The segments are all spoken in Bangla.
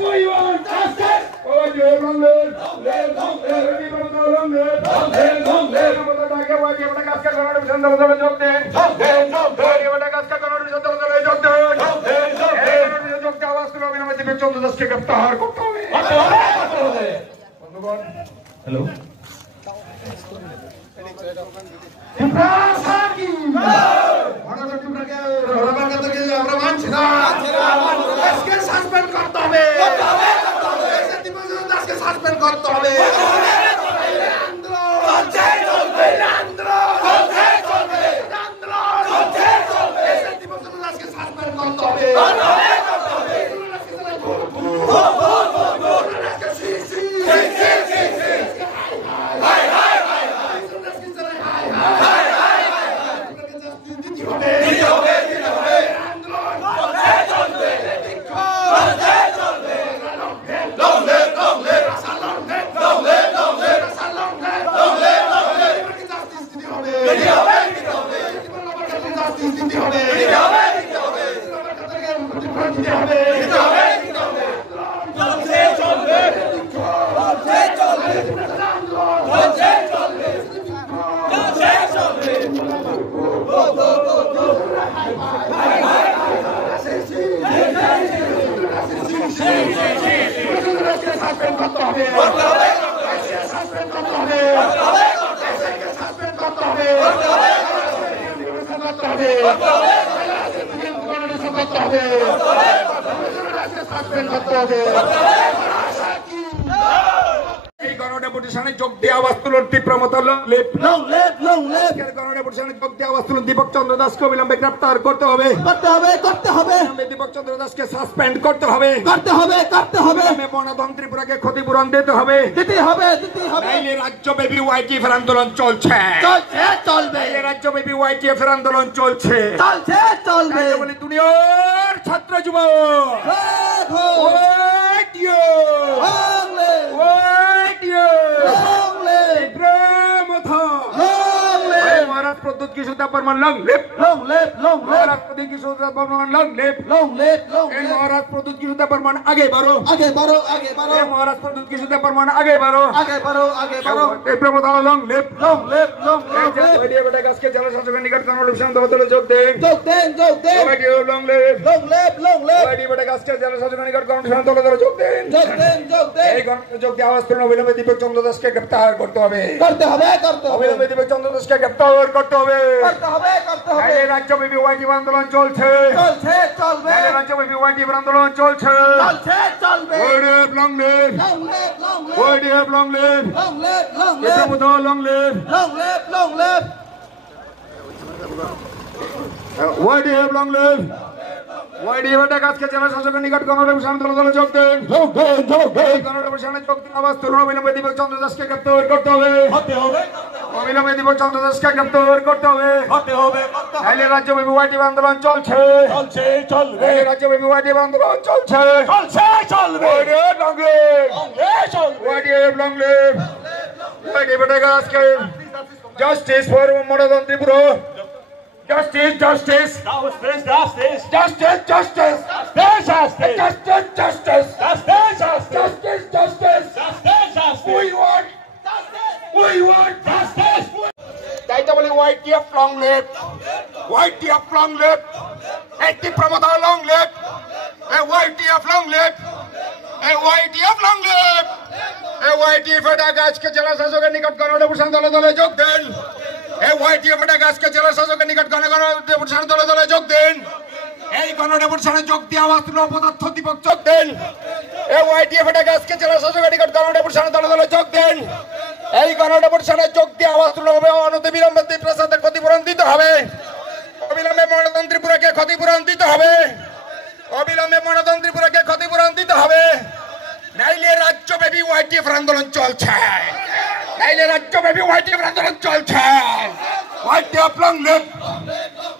We want justice. Long live. Long Hello. গণডেপুটেশনে যোগ দিয়ে আওয়াজ তুলুন তীব্রমত গণডেপুটেশনে যোগ দিয়ে আওয়াজ তুলুন দীপক চন্দ্র দাসকে অবিলম্বে গ্রেপ্তার করতে হবে দীপক চন্দ্র দাসকে সাসপেন্ড করতে হবে মনধন ত্রিপুরাকে ক্ষতিপূরণ দিতে হবে রাজ্যব্যাপী ওয়াইটিএফ এর আন্দোলন চলছে রাজ্যব্যাপী ওয়াইটিএফ এর আন্দোলন চলছে বলি দুনিয়ার ছাত্র যুব महाराज प्रद्युत किशोर देवबर्मन long live महाराज प्रद्युत किशोर देवबर्मन long live महाराज प्रद्युत किशोर देवबर्मन आगे बढ़ो महाराज प्रद्युत किशोर देवबर्मन आगे बढ़ो प्रमोदा long live बेटा गास के जल शासक निकट कन्वोल्यूशन दल जोग दें long live बेटा गास के जल शासक निकट कन्वोल्यूशन दल जोग दें এই গণযোগ দিয়ে আওয়াজ তুলুন অবিলম্বে দীপক চন্দ্র দাসকে গ্রেফতার করতে হবে অবিলম্বে দীপক চন্দ্র দাসকে গ্রেফতার করতে হবে এই রাজ্যব্যাপী ওয়াইটিএফ আন্দোলন চলছে এই রাজ্যব্যাপী ওয়াইটিএফ আন্দোলন চলছে YTF long live YTF long live long live YTF long live YTF আজকে জেলা শাসকের নিকট গণডেপুটেশন দলে যোগ দেন গণডেপুটেশনে যোগ দিন আওয়াজ তুলুন অবিলম্বে দীপক চন্দ্র দাসকে গ্রেফতার করতে হবে অবিলম্বে দীপক চন্দ্র দাসকে গ্রেফতার করতে হবে নাইলে রাজ্যব্যাপী ওয়াইটিএফ আন্দোলন চলছে রাজ্যব্যাপী ওয়াইটিএফ আন্দোলন চলছে YTF long live YTF long live YTF আজকে justice for Manodan Tripura Justice, justice. Justice, justice. Justice, justice. Justice, justice. Justice, justice. Justice, justice. We want justice. We want justice. তাই তো বলি YTF long live YTF long live একটি প্রমোদা long live YTF long live YTF long live YTF আজকে জেলা শাসকের নিকট গণডেপুটেশন দলে যোগ দেন ওয়াইটিএফ আজকে জেলা শাসকের নিকট গণডেপুটেশন দলে যোগ দেন এই গণডেপুটেশনে যোগ দিয়ে আওয়াজ তুলে অপদার্থ দীপক যোগ দেন ওয়াইটিএফ আজকে জেলা শাসকের নিকট গণডেপুটেশন দলে যোগ দেন এই গণডেপুটেশনে যোগ দিয়ে আওয়াজ তুলে হবে অনতিবিলম্বে প্রসাদের ক্ষতিপূরণ দিতে হবে অবিলম্বে মনোদন ত্রিপুরাকে ক্ষতিপূরণ দিতে হবে অবিলম্বে মনোদন ত্রিপুরাকে ক্ষতিপূরণ দিতে হবে নাইলে রাজ্যব্যাপী ওয়াইটিএফ আন্দোলন চলছে নাইলে রাজ্যব্যাপী ওয়াইটিএফ আন্দোলন চলছে YTF long leave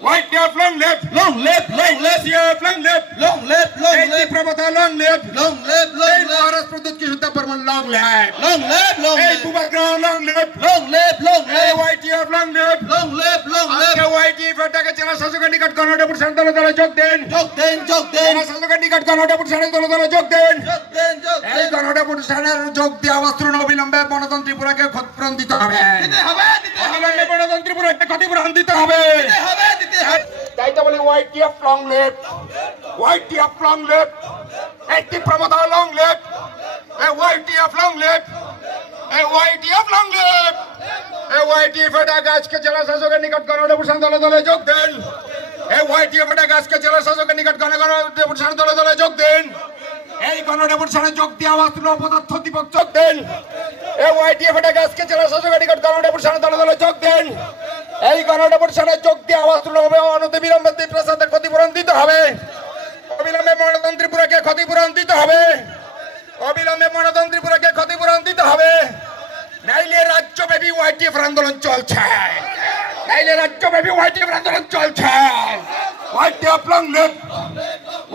YTF long live. Long live, long live. CF long live. Long live, long এই live. প্রবতা long live. Long live, long এই live. মহারাজ প্রদত্ত যুদ্ধ পরমান long live. Long live, long এই live. বুবাগ্রাম long live. Long live, long এই live. YTF long live. Long live, long live. আজকে YTF টাকে জেলা শাসকের নিকট গণডেপুট দলে দলে যোগ দেন। যোগ দেন, যোগ দেন। জেলা শাসকের নিকট গণডেপুট দলে দলে যোগ দেন। যোগ দেন, যোগ এই দেন। গণডেপুট যোগ দেওয়া বস্ত্র অবিলম্বে গণতন্ত্র ত্রিপুরাকে ক্ষতিপূরণ দিতে হবে। দিতে হবে, দিতে হবে। অবিলম্বে গণতন্ত্র ত্রিপুরাকে ক্ষতিপূরণ দিতে হবে। দিতে হবে, দিতে হবে। তাই তো বলি YTF long live. YTF long live. এই প্রবতা long live. এই YTF long live. এই YTF long live. এই YTF টাকে আজকে জেলা শাসকের নিকট গণডেপুট দলে দলে যোগ দেন। এই YTF টাকে আজকে জেলা শাসকের নিকট গণডেপুট দলে দলে যোগ দেন। এই গণডেপুটেশনে যোগ দেওয়া বস্ত্র পদার্থ দীপক যোগ দেন। এই YTF টাকে আজকে জেলা শাসকের নিকট গণডেপুটেশনে দলে দলে যোগ দেন। এই গণডেপুটেশনে যোগ দেওয়া বস্ত্র অনতিবিলম্বে প্রসাদের ক্ষতিপূরণ দিতে হবে। অবিলম্বে মনোনয়ন ত্রিপুরাকে ক্ষতিপূরণ দিতে হবে। অবিলম্বে মনোনয়ন ত্রিপুরাকে ক্ষতিপূরণ দিতে হবে। নাইলে রাজ্যব্যাপী YTF আন্দোলন চলছে। নাইলে রাজ্যব্যাপী YTF আন্দোলন চলছে। YTF long live.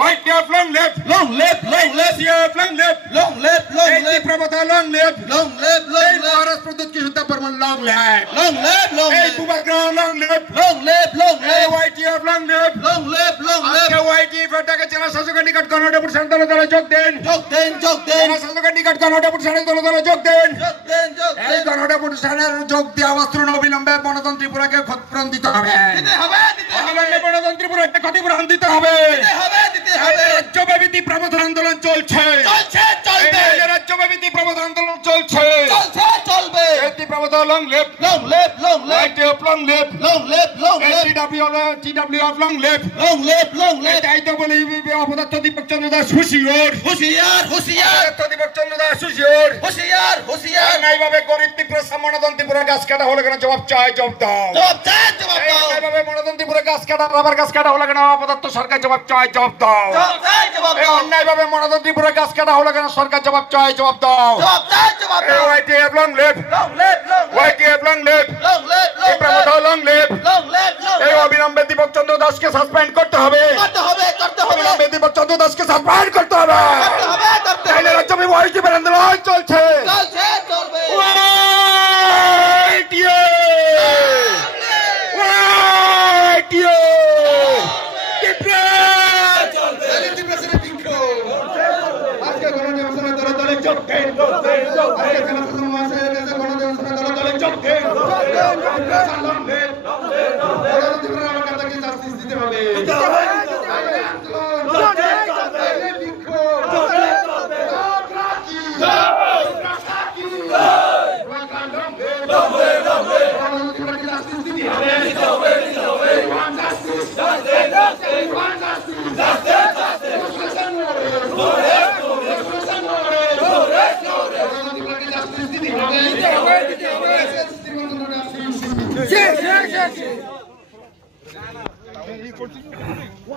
YTF long live. Long live, long live. CF long live. Long live, long এই live. প্রবতা long live. Long live, এই long live. মহারাজ প্রদত্ত যুদ্ধ পরমান long live. Long live, long এই live. বুবাগ্রাম long live. Long live, long এই live. YTF long live. Long live, long live. আজকে YTF টাকে জেলা শাসকের নিকট গণডেপুট দলে দলে যোগ দেন। যোগ দেন, যোগ দেন। জেলা শাসকের নিকট গণডেপুট দলে দলে যোগ দেন। যোগ দেন, যোগ এই দেন। গণডেপুটেশনের যোগ দেওয়া বস্ত্র অবিলম্বে গণতন্ত্র ত্রিপুরাকে ক্ষতিপূরণ দিতে হবে। দিতে হবে, দিতে হবে। অবিলম্বে গণতন্ত্র ত্রিপুরাকে ক্ষতিপূরণ দিতে হবে। দিতে হবে, দিতে হবে। রাজ্যব্যাপী প্রবর্তন আন্দোলন চলছে। চলছে, চলবে। এই রাজ্যব্যাপী প্রবর্তন আন্দোলন চলছে। চলছে, চলবে। এই প্রবর্তন long left Long live, long live. YTF long live. Long live, long live. TWF long live. Long live, long live. তাই তো বলি অপদার্থ দীপক চন্দ্র দাস হুশিয়ার। হুশিয়ার, হুশিয়ার। অপদার্থ দীপক চন্দ্র দাস হুশিয়ার। হুশিয়ার, হুশিয়ার। নাইভাবে গরিব ত্রিপুরা মনোনয়ন ত্রিপুরা গাছ কাটা হলে কেন জবাব চাই জবাব দাও। জবাব চাই, জবাব দাও। নাইভাবে মনোনয়ন ত্রিপুরা গাছ কাটা রাবার গাছ কাটা হলে কেন অপদার্থ সরকার জবাব চাই জবাব দাও। জবাব চাই, জবাব দাও। অন্যায়ভাবে মনোনয়ন ত্রিপুরা গাছ কাটা হলে কেন সরকার জবাব চাই জবাব দাও। জবাব চাই, জবাব দাও। YTF long live. Long live, long live. YTF long live. Long live, এই long live. প্রবর্তন long live. Long live, long এই live. অবিলম্বে দীপক চন্দ্র দাসকে সাসপেন্ড করতে হবে। করতে হবে, করতে হবে। অবিলম্বে দীপক চন্দ্র দাসকে সাসপেন্ড করতে হবে। করতে হবে, করতে তাইলে হবে। রাজ্যব্যাপী YTF আন্দোলন চলছে। চলছে, চলবে। আজকে গণদেবসনের দলে দলে যোগ দেন। আজকে জনপ্রশাসন মহাশয়ের কাছে গণদেবসনের দলে দলে যোগ দেন। গণতন্ত্রের আমার কাছে জাস্টিস দিতে হবে।